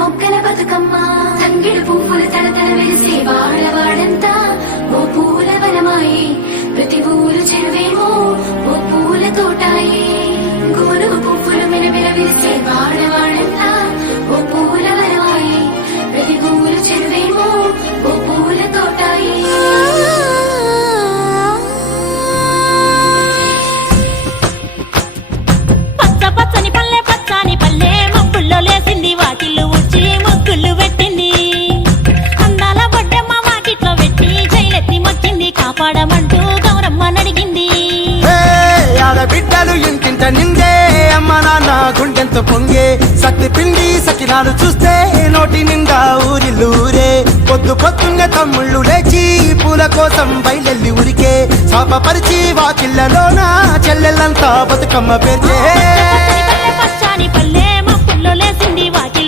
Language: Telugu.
మొక్కల బతుకమ్మ సంగిడు పువ్వులు తడతడ వెలిసే వాడవాడంతా ఓ పూల వనమాయే ప్రతి ఊరు చెరువేమో ఓ పూల తోటాయే గోరు పువ్వులు మెలమెల విరిసే వాడవాడంతా ఓ పూల వనమాయే ప్రతి ఊరు చెరువేమో ఓ పూల తోటాయే పచ్చని పల్లె పచ్చని పల్లె మబ్బుల్లో లేసింది వాకిళ్ళు ఊడ్చి ముగ్గులు పెట్టింది అందాల బొడ్డమ్మ వాకిట్లో పెట్టి జైలెత్తి మొక్కింది కాపాడమంటూ గౌరమ్మ నడిగింది ఆడబిడ్డలు ఇంటింట నిందే అమ్మ నాన్న గుండెంతో పొంగే సత్తి పిండి సకినాలు చూస్తే నోటి నిండా ఊరిల్లూరే పొద్దు పొద్దున్నే తమ్ముళ్ళు లేచి పూల కోసం బయలెల్లి ఉరికే శాపపరిచి వాకిళ్ళలోన చెల్లెళ్ళంతా బతుకమ్మ పేర్చే